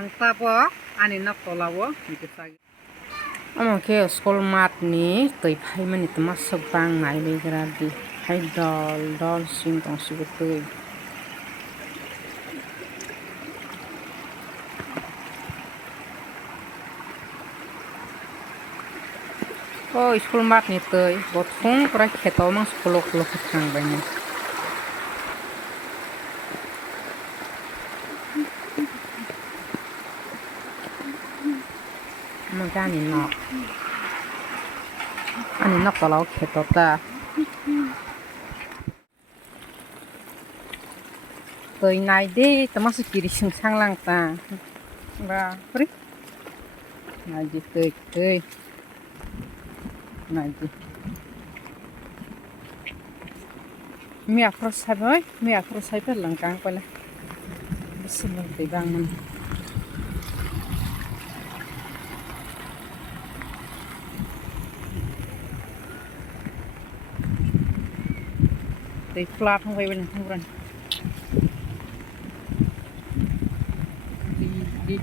ang tabok ani nak tolawo mikisagi amake skol mat ni tui phai mani tama sabang nai begra di hai dal dal sing tong sibu tui oh skol mat ni tui bot phung pra kheto mang skolok lok thang bai ni magani nok ani nok tolaw kheto ta tui nai de tama su kiri sing sang lang ta ba pri nai di tui nai di mi afro sai per lang kang pala bismillah te bang man Twi Flood không bên không rần đi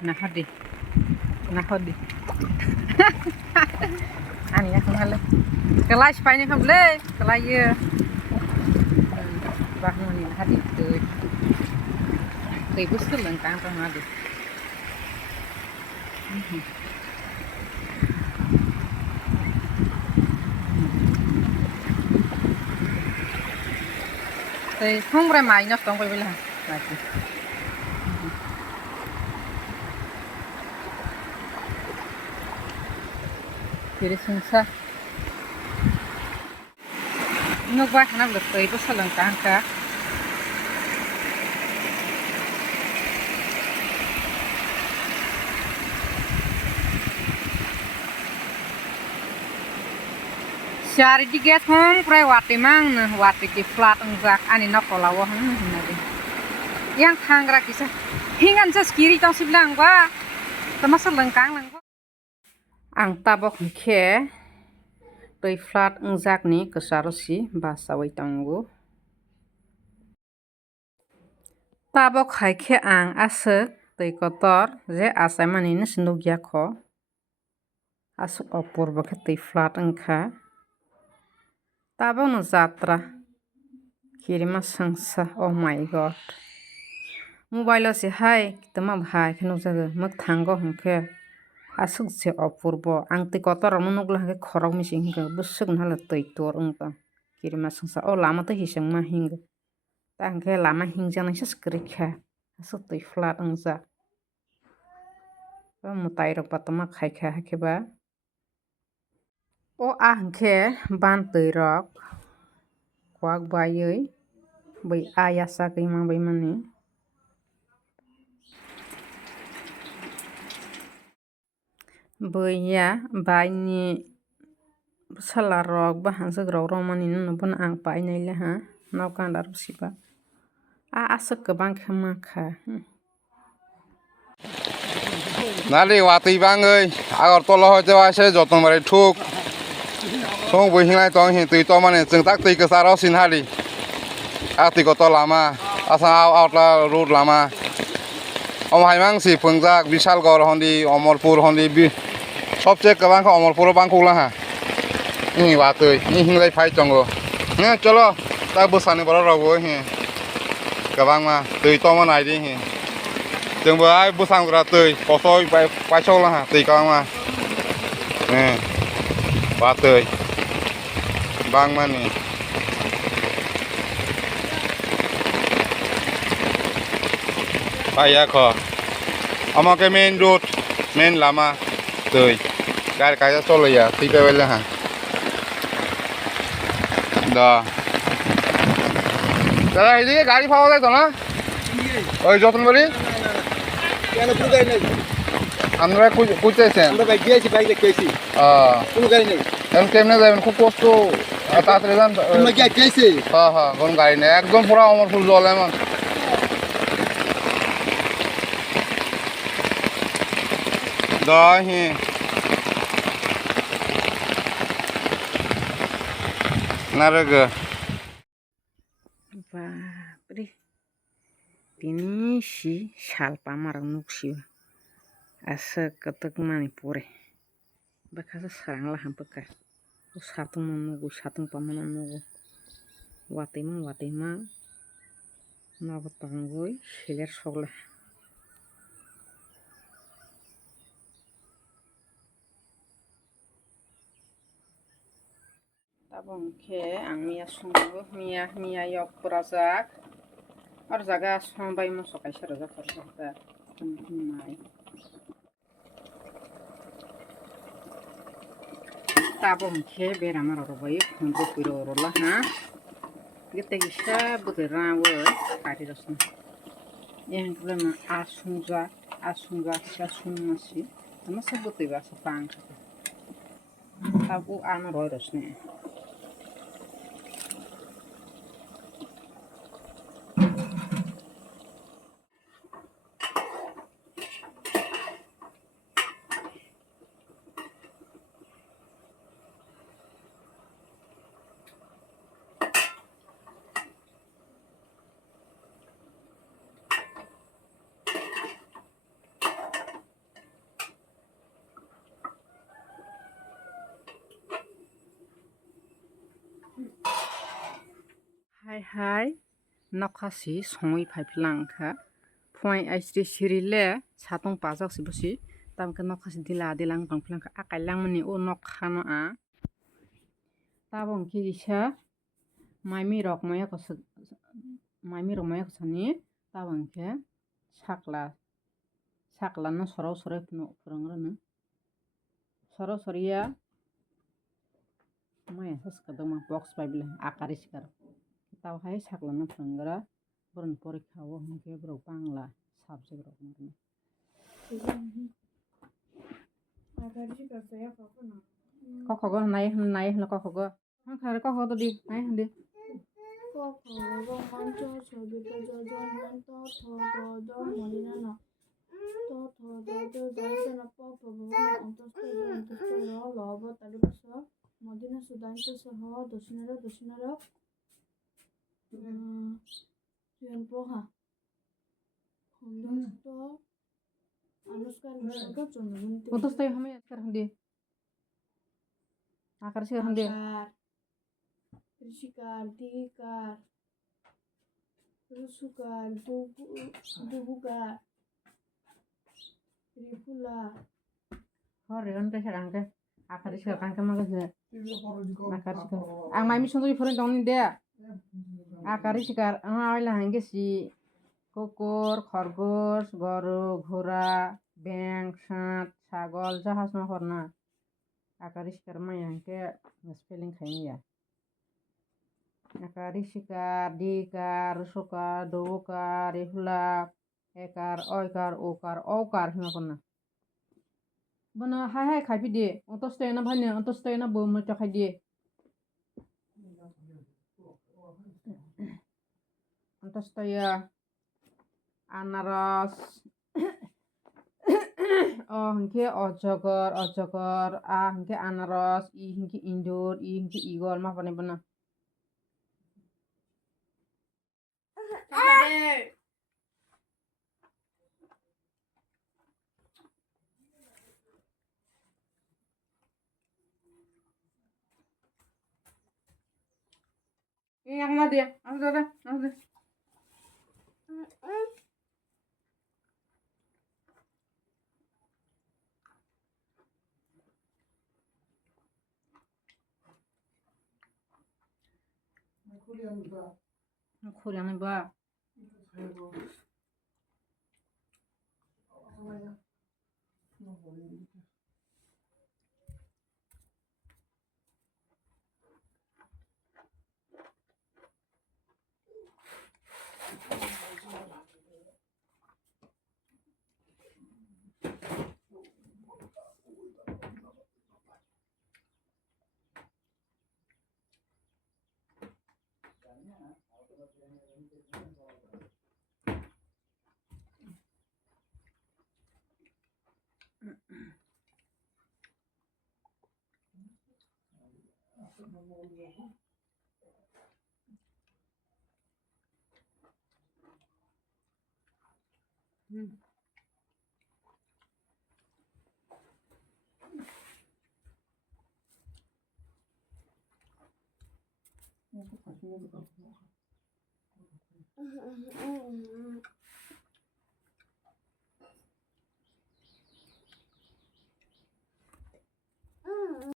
nah hadi ani ya không hale kelai spanya không le kelai ye bahnu ni hadi tui busul lang kang tong hadi Tui không ra mai nhóc tong quay bên là kiri swngsa nuk ba hanap le tui busul lang kang ka Syari di get home pre wati mang wati ki flat enggak ani nak kolawo yang kangra kisah hingan sa kiri tong siblang ba termasuk lengkang lang ba ang tabok khe Twi Flood enggak ni kesarosi bahasa wai tanggu tabok hai khe ang asuk tui kotor je asai mani ni sindugya kho asuk opur ba khe Twi Flood engkha tabok no jatra kirima swngsa oh my god mobile si hai tama bhai kheno jaga mak thango hongkhe asuk je opurbo ang tui kotor munugla hangke khorok misi hingga busuk nhala tui tor ungta kirima swngsa oh lama to hisang ma hinga ta hangke lama hingjang nang skri kha asuk Twi Flood ungjak o mutai rok patama khai kha hake ba o a hangke ban tui rok kwak bayui bai ayasa kaimang bai mani Buya bai ni sala rok ba hansuk rok romani nubun ang pai naile ha naukandar siba asuk kebang khema kha Nali wati bang ơi agor tolo ho jawa se jotong mare thuk song boi hinglai tong hin tui to mane jeng tak tui ke saro sin hali ati ko to lama asa out la road lama om haimang si pungjak bishal gor hondi omorpur hondi bi sobche kabang ko omorpur bang kula ha ni watui ni hinglai phai chongo ne cholo ta busani baro rogo hi kabang ma tui to ma nai di hi Từng bữa ai bút sang ra tươi có sôi bài sâu là hả tùy con mà nè ba tươi băng mà nè bài khó ama cái main road main lama tươi cái ra sôi là tùy cái là hả đó cái này cái গাড়ি পাওয়া যায় তো না ওই যতন বলি কেন পুরো গাড়ি নেই আমরা কইতেছেন আমরা বাইক দিয়েছি বাইক দেখেছি পুরো গাড়ি নেই এখন কেমনে যাবেন খুব কষ্ট তাড়াতাড়ি যান আমরা কি আইতেছি হ্যাঁ কোন গাড়ি নেই একদম পুরো অমরপুর জল এমন দাহি নারগ si salpa marang nuksi asa ketek mani pore bakasa sarang lah hampeka satung nugu satung pamana nugu watima nabat panggoi seler sogla tabok ke ang mia sungo mia yok purajak or jaga sombai moso kaisa rojak purajak mai tabok ke beramar robai khundro piro rola ha gete gisa bude rawo kari rosna yang klema asungja kisa sunmasi tama sabute ba sa pang tabu ana roy rosne hai nokasi songoi phaipilangkha phoi aisri sirile satung pajak sibusi tamke nokasi dilang tongpilangkha akailang o nokhano a tabok ke gisa maimi rok maya kusani tabok ke sakla no sorok sorai phurangrano sorok soria maya saskadoma box paibila akari sikar tau hai sakla no phungra boroni porikha o hingke borok bangla subject rok marno kokhogo nai hino kokhogo khare kokhogo di nai hindi Putus tayo hamay akar hindi. Akar siya hindi. Rishikar, Dikar, Rusukar, Dubukar, Rifula. Hore, onte siya kangke. Akar siya kangke magasa. Akar siya. Ang may mission to different dong ni dia. Akar siya ang awal hangge si kukur, khorgosh, goro, ghora, beng, saat, sagol, jahas na horna. Akar siya may hangke spelling khaini ya. Akar siya dikar, rusukar, dubukar, rifula, ekar, oikar, okar hima kona. Bana hai khaipi di ontos tayna bhane ontos tayna bo mo chakhai di ontos taya anaras oh hingke ojogor hingke anaras hingke indur hingke igol ma bane bana yang mana dia? Ada. Kuliah ba?